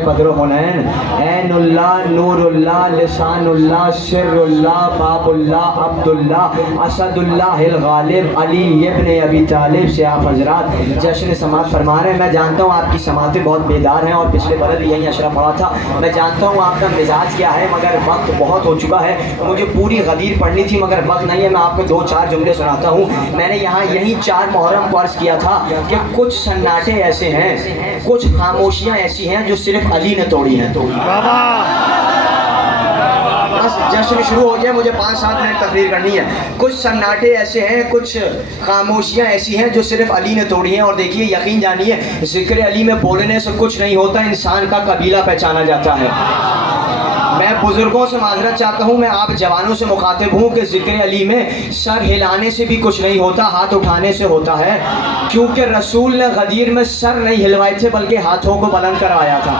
بدر حنین عین اللہ نور اللہ لسان اللہ سر اللہ باب اللہ عبد اللہ اسد اللہ الغالب علی ابن ابی طالب سے آپ حضرات جشن سماعت فرما رہے ہیں۔ میں جانتا ہوں آپ کی سماعتیں بہت بیدار ہیں اور پچھلے برس بھی یہیں اشرف پڑا تھا۔ میں جانتا ہوں آپ کا مزاج کیا ہے، مگر وقت بہت ہو چکا ہے۔ مجھے پوری غدیر پڑھنی تھی مگر وقت نہیں ہے۔ میں آپ کو 2-4 جملے سناتا ہوں۔ میں نے یہیں 4 محرم کو عرض کیا تھا کہ کچھ سناٹے ایسے ہیں، کچھ خاموشیاں ایسی ہیں جو صرف علی نے توڑی ہیں۔ بس جشن شروع ہو گیا، مجھے 5-7 منٹ تقریر کرنی ہے۔ کچھ سناٹے ایسے ہیں، کچھ خاموشیاں ایسی ہیں جو صرف علی نے توڑی ہیں۔ اور دیکھیے، یقین جانیے، ذکر علی میں بولنے سے کچھ نہیں ہوتا، انسان کا قبیلہ پہچانا جاتا ہے۔ میں بزرگوں سے معذرت چاہتا ہوں، میں آپ جوانوں سے مخاطب ہوں کہ ذکر علی میں سر ہلانے سے بھی کچھ نہیں ہوتا، ہاتھ اٹھانے سے ہوتا ہے، کیونکہ رسول نے غدیر میں سر نہیں ہلوائے تھے بلکہ ہاتھوں کو بلند کروایا تھا۔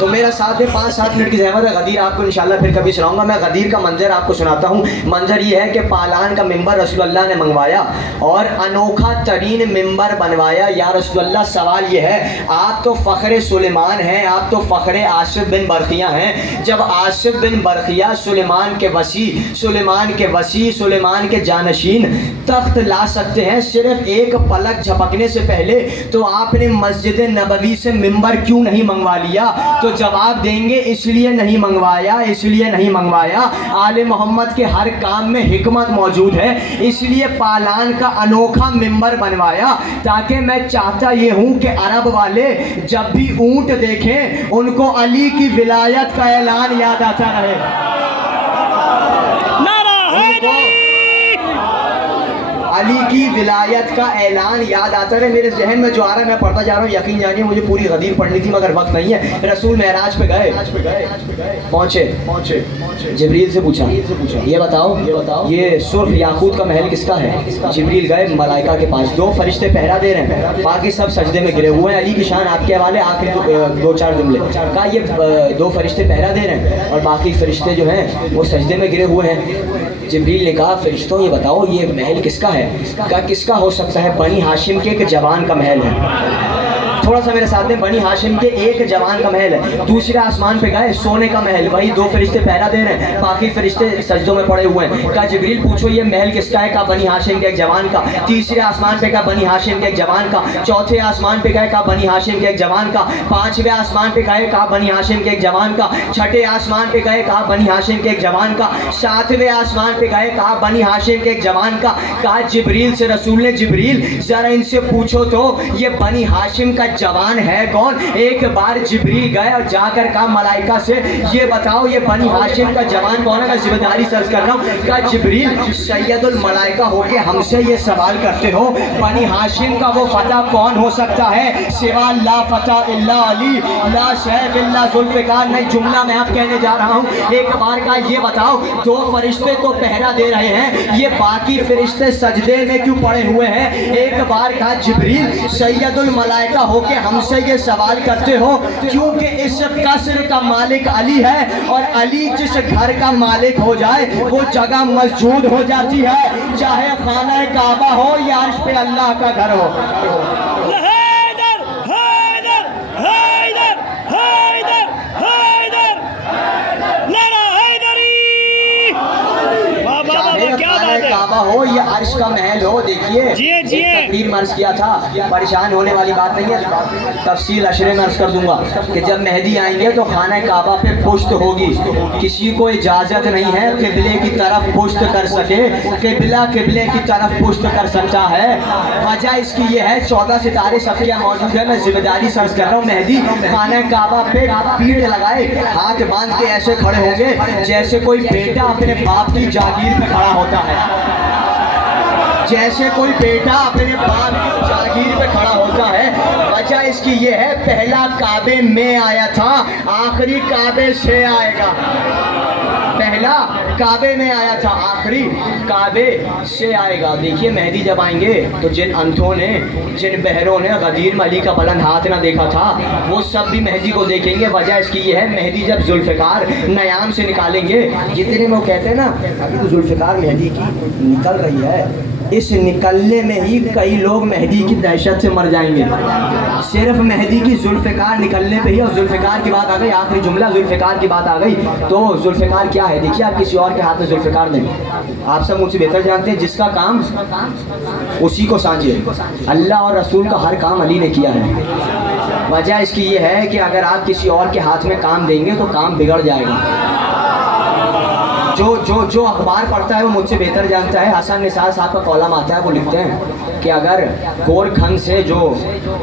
تو میرا ساتھ میں 5-7 منٹ کی زحمت ہے۔ غدیر آپ کو انشاءاللہ پھر کبھی سناؤں گا۔ میں غدیر کا منظر آپ کو سناتا ہوں۔ منظر یہ ہے کہ پالان کا ممبر رسول اللہ نے منگوایا اور انوکھا ترین ممبر بنوایا۔ یا رسول اللہ، سوال یہ ہے، آپ تو فخر سلیمان ہیں، آپ تو فخر آصف بن برقیہ ہیں۔ جب آصف بن برقیہ سلیمان کے وسیع، سلیمان کے جانشین تخت لا سکتے ہیں صرف ایک پلک جھپکنے سے پہلے، تو آپ نے مسجد نبوی سے ممبر کیوں نہیں منگوا لیا؟ تو جواب دیں گے، اس لیے نہیں منگوایا، آل محمد کے ہر کام میں حکمت موجود ہے، اس لیے پالان کا انوکھا ممبر بنوایا، تاکہ میں چاہتا یہ ہوں کہ عرب والے جب بھی اونٹ دیکھیں ان کو علی کی ولایت کا اعلان یاد آتا رہے۔ علی کی ولایت کا اعلان یاد آتا رہے۔ میرے ذہن میں جو آ رہا ہے میں پڑھتا جا رہا ہوں۔ یقین جانیے، مجھے پوری غدیر پڑھنی تھی مگر وقت نہیں ہے۔ رسول معراج پہ گئے، پہنچے، جبریل سے پوچھا، یہ بتاؤ یہ سرخ یاقوت کا محل کس کا ہے؟ جبریل گئے ملائکہ کے پاس، 2 فرشتے پہرا دے رہے ہیں، باقی سب سجدے میں گرے ہوئے ہیں۔ علی کی شان آپ کے حوالے آخری 2-4 جملے کہا، یہ 2 فرشتے پہرا دے رہے ہیں اور باقی فرشتے جو ہیں وہ سجدے میں گرے ہوئے ہیں۔ جبریل نے کہا، فرشتوں یہ بتاؤ یہ محل کس کا ہے؟ کہا کس کا ہو سکتا ہے؟ بنی ہاشم کے ایک جوان کا محل ہے۔ تھوڑا سا میرے ساتھ میں، بنی ہاشم کے ایک جوان کا محل ہے۔ دوسرے آسمان پہ گئے، سونے کا محل، وہی 2 فرشتے پہرا دے رہے ہیں، باقی فرشتے سجدوں میں پڑے ہوئے ہیں۔ کہا جبریل پوچھو یہ محل کس کا ہے؟ کہا بنی ہاشم کے ایک جوان کا۔ تیسرے آسمان پہ کہا بنی ہاشم کے ایک جوان کا۔ چوتھے آسمان پہ گئے، کہا بنی ہاشم کے ایک جوان کا۔ 5ویں آسمان پہ گئے، کہا بنی ہاشم کے ایک جوان کا۔ 6ٹھے آسمان پہ گئے، کہا بنی ہاشم کے ایک جوان کا۔ 7ویں آسمان پہ گئے، کہا بنی ہاشم کے ایک جوان کا۔ کہا جبریل سے، رسول نے، جبریل ذرا ان سے پوچھو تو یہ بنی ہاشم کا جوان ہے کون؟ ایک بار جبریل گئے اور جا کر کہا ملائکہ سے، یہ بتاؤ یہ بنی ہاشم کا جوان کون ہے؟ میں ذمہ داری سے عرض کر رہا ہوں۔ کہا جبریل، سید الملائکہ ہو کے ہم سے یہ سوال کرتے ہو، بنی ہاشم کا وہ فتح کون ہو سکتا ہے سوا لا فتح الا علی لا سیف الا ذوالفقار؟ نہیں، جملہ میں آپ کہنے جا رہا ہوں۔ ایک بار کہا یہ بتاؤ 2 فرشتے تو پہرا دے رہے ہیں، یہ باقی فرشتے سجدے میں کیوں پڑے ہوئے ہیں؟ ایک بار کہا جبریل، سید الملائکہ ہو کے ہم سے یہ سوال کرتے ہو کیونکہ اس قصر کا مالک علی ہے، اور علی جس گھر کا مالک ہو جائے وہ جگہ مسجود ہو جاتی ہے، چاہے خانہ کعبہ ہو یا عرش پہ اللہ کا گھر ہو۔ کعبہ ہو یا عرش کا محل ہو، دیکھیے تقریر میں عرض کیا تھا، پریشان ہونے والی بات نہیں ہے، تفصیل عشرے میں عرض کر دوں گا کہ جب مہدی آئیں گے تو خانہ کعبہ پہ پشت ہوگی، کسی کو اجازت نہیں ہے قبلے کی طرف پشت کر سکے، قبلے کی طرف پشت کر سکتا ہے۔ وجہ اس کی یہ ہے، 14 ستارے صفیہ موجود ہے، میں ذمہ داری سے عرض کر رہا ہوں، مہدی خانہ کعبہ پہ پیڑ لگائے ہاتھ باندھ کے ایسے کھڑے ہوں گے جیسے کوئی بیٹا اپنے باپ کی جاگیر پہ کھڑا ہوتا ہے، جیسے کوئی بیٹا اپنے باپ کی جاگیر پہ کھڑا ہوتا ہے۔ وجہ اس کی یہ ہے، پہلا کعبے میں آیا تھا، آخری کعبے سے آئے گا۔ پہلا کعبے میں آیا تھا، آخری کعبے سے آئے گا۔ دیکھیے مہدی جب آئیں گے تو جن انتھوں نے، جن بہروں نے غدیر میں علی کا بلند ہاتھ نہ دیکھا تھا وہ سب بھی مہدی کو دیکھیں گے۔ وجہ اس کی یہ ہے، مہدی جب ذوالفقار نیام سے نکالیں گے، جتنے میں وہ کہتے ہیں نا ابھی تو ذوالفقار مہدی کی نکل رہی ہے، اس نکلنے میں ہی کئی لوگ مہدی کی دہشت سے مر جائیں گے. صرف مہدی کی ذوالفقار نکلنے پہ ہی, اور ذوالفقار کی بات آ گئی, آخری جملہ ذوالفقار کی بات آ گئی, تو ذوالفقار کیا ہے؟ دیکھیے آپ کسی اور کے ہاتھ میں ذوالفقار دیں, آپ سب مجھ سے بہتر جانتے ہیں, جس کا کام اسی کو سانجے. اللہ اور رسول کا ہر کام علی نے کیا ہے. وجہ اس کی یہ ہے کہ اگر آپ کسی اور کے ہاتھ میں کام دیں گے تو کام بگڑ جائے گا. جو اخبار پڑھتا ہے وہ مجھ سے بہتر جانتا ہے. حسن نثار صاحب کا کالم آتا ہے, وہ لکھتے ہیں کہ اگر گور کھن سے جو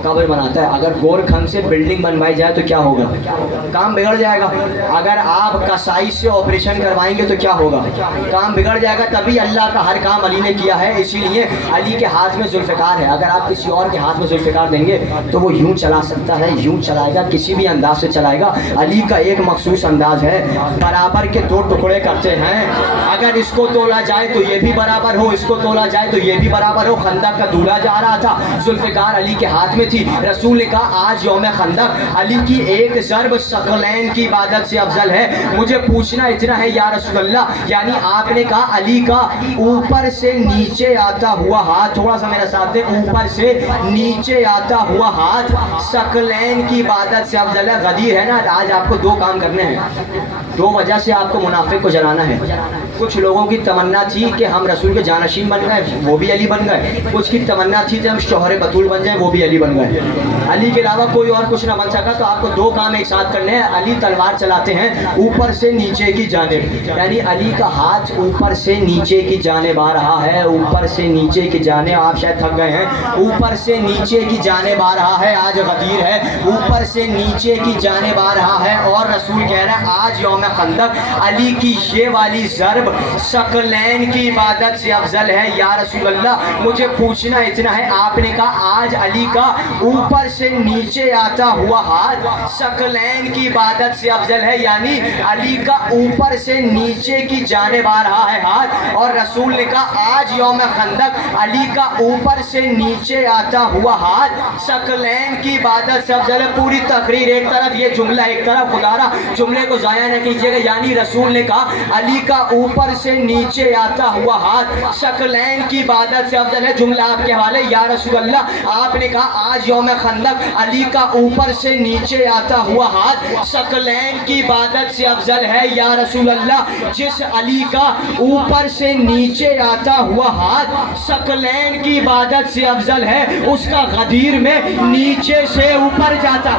قبر بناتا ہے, اگر گور کھن سے بلڈنگ بنوائی جائے تو کیا ہوگا؟ کام بگڑ جائے گا. اگر آپ کسائی سے آپریشن کروائیں گے تو کیا ہوگا؟ کام بگڑ جائے گا. تبھی اللہ کا ہر کام علی نے کیا ہے, اسی لیے علی کے ہاتھ میں ذوالفقار ہے. اگر آپ کسی اور کے ہاتھ میں ذوالفقار دیں گے تو وہ یوں چلا سکتا ہے, یوں چلائے گا, کسی بھی انداز سے چلائے گا. علی کا ایک مخصوص انداز ہے, برابر کے دو ٹکڑے کرتے ہیں. اگر اس کو تولا جائے تو یہ بھی برابر ہو, اس کو تولا جائے تو یہ بھی برابر ہو. خندق کا دولہ جا رہا تھا, ذوالفقار علی کے ہاتھ میں تھی. رسول نے کہا آج یوم خندق علی کی ایک ضرب ثقلین کی عبادت سے افضل ہے. مجھے پوچھنا اتنا ہے یا رسول اللہ, یعنی آپ نے کہا علی کا اوپر سے نیچے آتا ہوا ہاتھ, تھوڑا سا میرے ساتھ دیں, اوپر سے نیچے آتا ہوا ہاتھ ثقلین کی عبادت سے افضل ہے. غدیر ہے نا, آج آپ کو دو کام کرنے ہیں, دو وجہ سے آپ کو منافق کو جلانا ہے. کچھ لوگوں کی تمنا تھی کہ ہم رسول کے جانشین بن گئے, وہ بھی علی بن گئے. کچھ کی تمنا تھی کہ ہم شوہر بطول بن جائیں, وہ بھی علی بن گئے. علی کے علاوہ کوئی اور کچھ نہ بن سکا. تو آپ کو دو کام ایک ساتھ کرنے ہیں. علی تلوار چلاتے ہیں اوپر سے نیچے کی جانب, یعنی علی کا ہاتھ اوپر سے نیچے کی جانب آ رہا ہے, اوپر سے نیچے کی جانب. آپ شاید تھک گئے ہیں, اوپر سے نیچے کی جانب آ رہا ہے. آج غدیر ہے, اوپر سے نیچے کی جانب آ رہا ہے. اور رسول کہہ رہے ہیں آج یوم خندق علی کی یہ والی ضرب ثقلین کی عبادت سے افضل ہے. یا رسول اللہ مجھے پوچھنا اتنا ہے, آپ نے کہا آج علی کا اوپر سے نیچے آتا ہوا ہاتھ ثقلین کی عبادت سے افضل ہے, یعنی علی کا اوپر سے نیچے کی جانب آ رہا ہے ہاتھ. اور رسول نے کہا آج یوم خندق علی کا اوپر سے نیچے آتا ہوا ہاتھ ثقلین کی عبادت سے افضل ہے. پوری تقریر ایک طرف, یہ جملہ ایک طرف, خدا را جملے کو ضائع نہ کیجیے گا. یعنی رسول نے کہا علی کا اوپر سے نیچے آتا ہوا ہاتھ ثقلین کی عبادت سے افضل ہے. جملہ آپ کے حوالے. یا رسول اللہ آپ نے کہا آج یوم خندق علی کا اوپر سے نیچے آتا ہوا ہاتھ ثقلین کی عبادت سے افضل ہے. یا رسول اللہ جس علی کا اوپر سے نیچے آتا ہوا ہاتھ ثقلین کی عبادت سے افضل ہے, اس کا غدیر میں نیچے سے اوپر جاتا